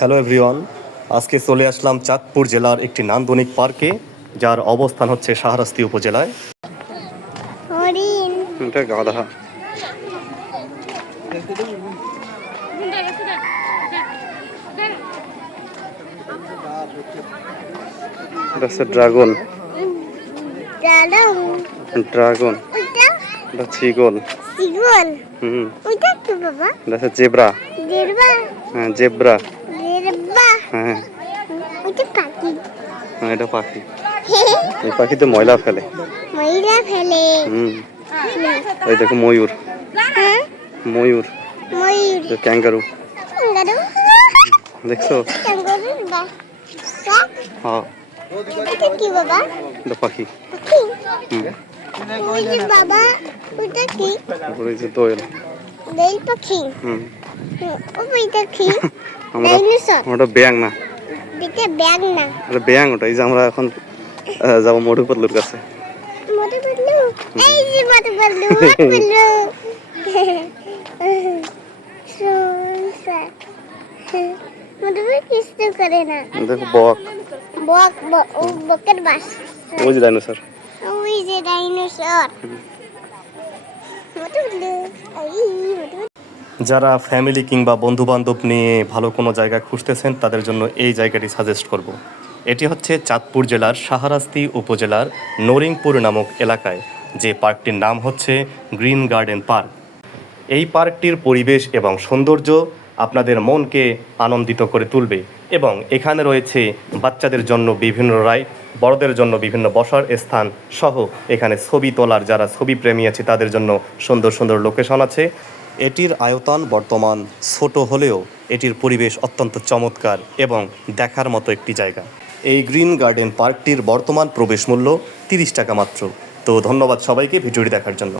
Hello everyone, আজকে চলে আসলাম চাঁদপুর জেলার একটি নান্দনিক পার্কে, যার অবস্থান হচ্ছে শাহরাস্তি উপজেলায়। হরিণ এটা গাধা। ড্রাগন ড্রাগন এটা চিগল। সিগল ওইটা কি বাবা? এটা জেব্রা। জেব্রা হ্যাঁ জেব্রা। জেব্রা হ্যাঁ ওইটা পাখি। হ্যাঁ এটা পাখি। এই পাখি তো ময়লা ফেলে। ময়লা ফেলে। এই দেখো ময়ূর। হ্যাঁ ময়ূর। ময়ূর। ক্যাঙ্গারু ক্যাঙ্গারু দেখছো? ক্যাঙ্গারুর বাচ্চা। হ্যাঁ এটা কি বাবা? এটা পাখি। পাখি। ওই যে বাবা ওইটা কি? তারপরে এই যে দোয়েল। দোয়েল পাখি। ওইটা কি? আমরা ডাইনোসর। ওটা ব্যাং না, এটা ব্যাং না, এটা ব্যাং। ওটা এই যে আমরা এখন যাবো মোটু পাতলুর কাছে। মোটু পাতলু এই যে মোটু পাতলু মোটু পাতলু মোটু পাতলু কিছু করে না। দেখো বক। বক বকের বাস। ওই যে ডাইনোসর। ওই যে ডাইনোসর। মোটু পাতলু এই মোটু পাতলু। যারা ফ্যামিলি কিংবা বন্ধুবান্ধব নিয়ে ভালো কোনো জায়গা খুঁজতেছেন তাদের জন্য এই জায়গাটি সাজেস্ট করব। এটি হচ্ছে চাঁদপুর জেলার শাহরাস্তি উপজেলার নরিংপুর নামক এলাকায়, যে পার্কটির নাম হচ্ছে গ্রিন গার্ডেন পার্ক। এই পার্কটির পরিবেশ এবং সৌন্দর্য আপনাদের মনকে আনন্দিত করে তুলবে, এবং এখানে রয়েছে বাচ্চাদের জন্য বিভিন্ন রাইড, বড়দের জন্য বিভিন্ন বসার স্থান সহ এখানে ছবি তোলার, যারা ছবি প্রেমী আছে তাদের জন্য সুন্দর সুন্দর লোকেশন আছে। এটির আয়তন বর্তমান ছোট হলেও এটির পরিবেশ অত্যন্ত চমৎকার এবং দেখার মতো একটি জায়গা। এই গ্রিন গার্ডেন পার্কটির বর্তমান প্রবেশ মূল্য 30 টাকা মাত্র। তো ধন্যবাদ সবাইকে ভিডিওটি দেখার জন্য।